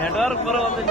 Network ಬರೋ ಒಂದು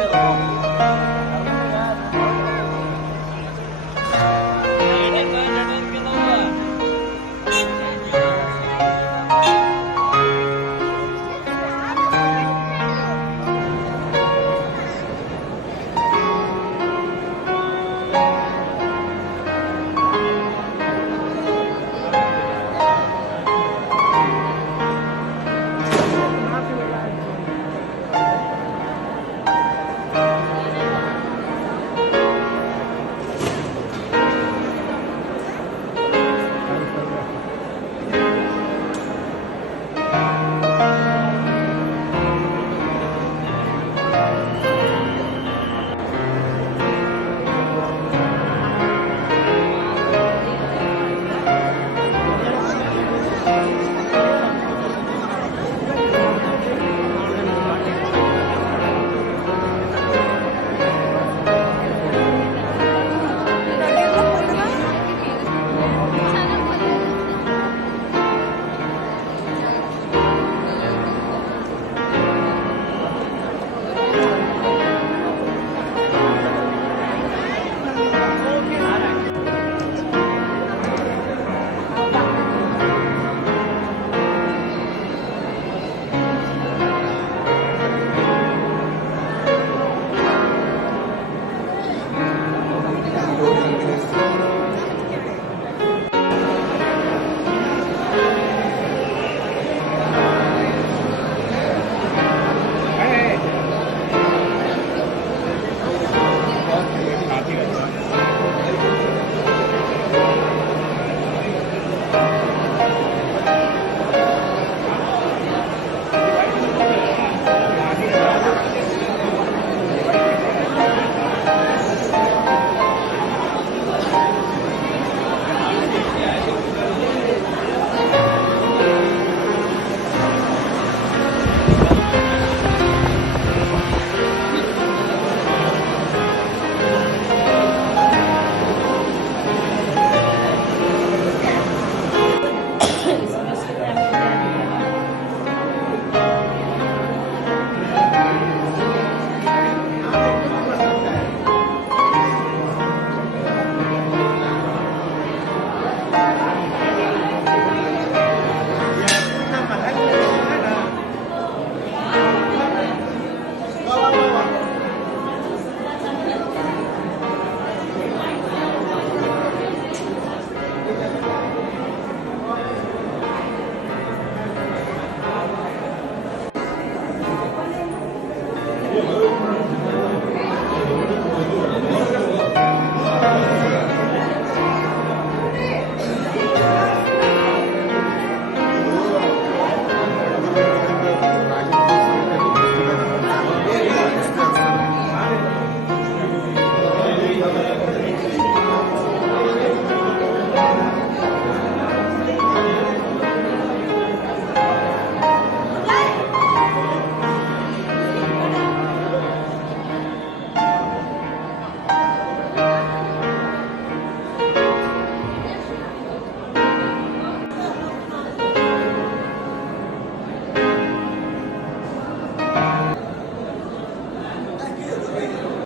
Yeah.